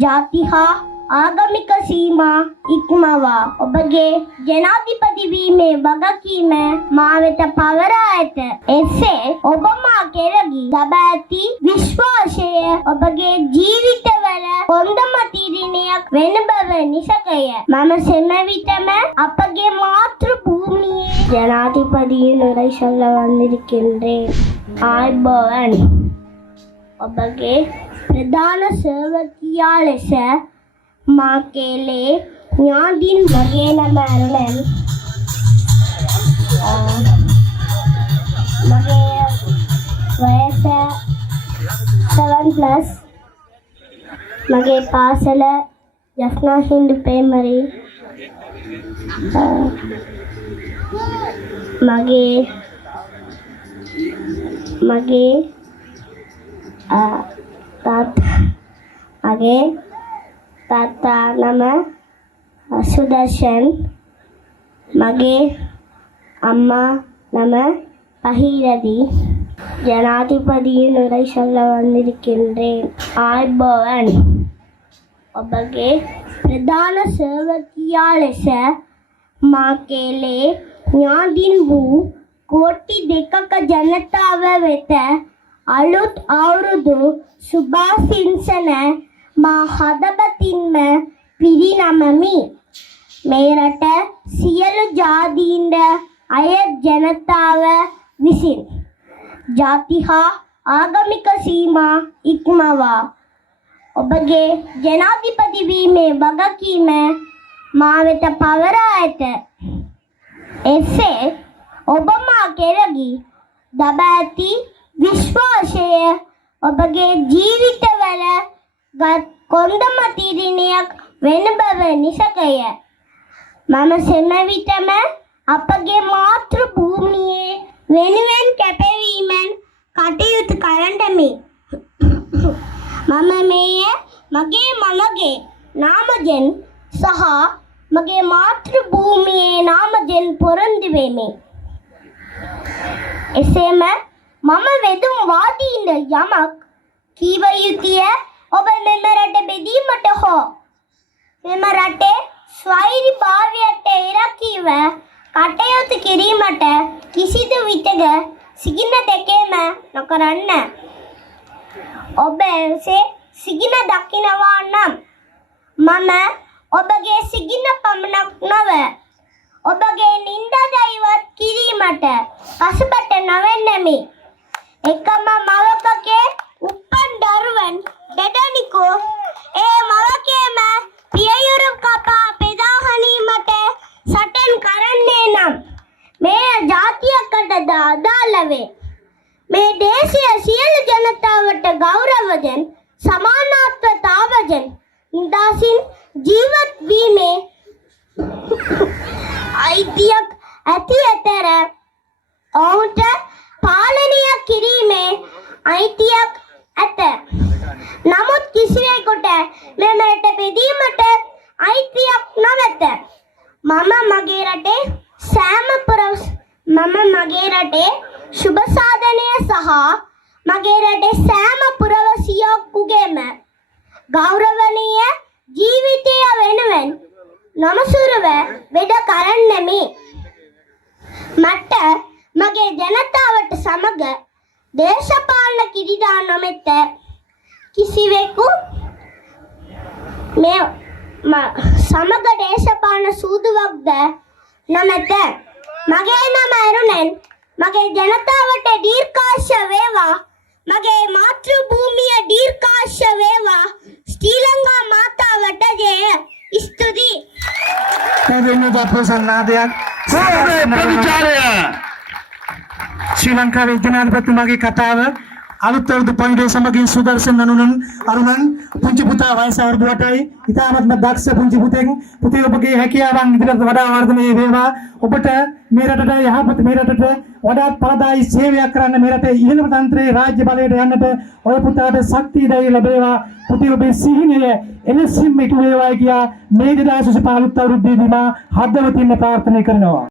ಜಾತಿ හා ආගමික සීමා ඉක්මවා ඔබගේ ජනාධිපති වීමේ වගකීම මා වෙත පවරා ඇත. එසේ ඔබ මා කෙරෙහි ලබා ඇති විශ්වාසය ඔබගේ ජීවිතවල හොඳම තීරණයක් වෙන බව නිසකය. මම සෙමවිටම අපගේ මාතෘ භූමියේ ජනාධිපතියෙකුට වන්දිරිக்கின்றேன். ආයුබෝවන්. ඔබගේ ප්‍රධාන සේවකියා ලෙස මාකේලේ ඥාදීන් මගේ නම අරුණන්. මගේ වයස 7+. මගේ පාසල යස්නා හින්දු ප්‍රයිමරි. මගේ තාත්තා නම සුදර්ශන්. මගේ අම්මා නම පහීරදි. ජනාධිපතියෙකුට වන්දිරිக்கின்றேன். ආයුබෝවන්. ඔබගේ ප්‍රධාන සේවකියා ලෙස මාකේලේ ඥාදීන් වූ කෝටි 2ක ජනතාව වෙත අලුත් අවුරුදු සුභාසිංසන මා හදවතින්ම පිරිනමමි. මේ රට සියලු ජාතීන්ට අය ජනතාව විසින් ಜಾති හා ආගමික සීමා ඉක්මවා ඔබගේ ජනාධිපති වීමේ වගකීම මා වෙත පවරා ඇත. එසේ ඔබ මා කෙරෙහි ලබා ඇති විශ්වාසය ඔබගේ ජීවිතවල හොඳම තීරණයක් වෙන බව නිසකය. මම සෙමවිටම අපගේ මාතෘ භූමියේ වෙනුවෙන් කැපවීමෙන් කටයුතු කරන්නමි. මම මගේ මළගේ නාමයෙන් සහ මගේ මාතෘ භූමියේ නාමයෙන් පොරොන්දු වෙමි. එසේම මම වෙදුම් වාදීන්ට යමක් කීව යුතුය ඔබ මෙම රට බෙදීමට හෝ මෙම රටේ ස්වෛරීභාවයට ඉරකීව කටයුතු කිරීමට කිසිදු විටක සිගින දෙකේම නොකරන්න. ඔබ එසේ සිගින දකිනවා නම් මම ඔබගේ සිගින පමණක් නොව ඔබගේ නින්දා ඉවත් කිරීමට පසුබට නොවෙන්නමි. එකම මවකගේ උපන් දරුවන් දෙදෙනෙකු ඒ මවකේම පියයුරු කපා බෙදා ගැනීමට සටන් කරන්නේ නම් මේ ජාතියකට අදාළ වේ. මේ දේශීය සියලු ජනතාවට ගෞරවයෙන් සමානත්වතාවයෙන් නිදහසින් ජීවත් වීමේ අයිතියක් ඇති අතර ඔවුන්ට පාලනය කිරීමේ අයිතියක් ඇත. නමුත් කිසිවෙකුට මෙම රට බෙදීමට අයිතියක් නොමැත. මම මගේ රටේ සුබ සාධනය සහ මගේ රටේ සෑම පුරවැසියෙකුගේම ගෞරවනීය ජීවිතය වෙනුවෙන් නමසුරුව වැඩ කරන්නෙමි. මට මගේ ජනතාවට සමග දේශපාලන කිරීදා නොමැත. කිසිවෙකු මේ සමග දේශපාලන සූදුවක්ද නොමැත. මගේ නම අරුණන්. මගේ ජනතාවට දීර්ඝාෂ වේවා. මගේ මාතෘ භූමිය දීර්ඝාෂ වේවා. ශ්‍රී ලංකා මාතාවට ජය. ස්තුති. ශ්‍රී ලංකාවේ ජනාධිපතිතුමාගේ කතාව අලුත් අවුරුදු පණිවිඩය සමගින් සුදර්ශන් අරුණන් පුංචි පුතා වයස අවුරුදු 8යි. ඉතාමත්ම දක්ෂ පුංචි පුතෙක්. පුතේ ඔබගේ හැකියාවන් ඉදිරියට වඩා වර්ධනය වේවා. ඔබට මේ රටට යහපත් මේ රටට වඩාත් ඵලදායී සේවයක් කරන්න මේ රටේ ඉහළම තන්ත්‍රයේ රාජ්‍ය බලයට යන්නට ඔය පුතාට ශක්තිය ධෛර්යය ලැබේවා. පුතේ ඔබේ සිහිනය එලෙසින්ම ඉටු වේවා කියා මේ 2025 අලුත් අවුරුද්දේදී මා හදවතින්ම ප්‍රාර්ථනා කරනවා.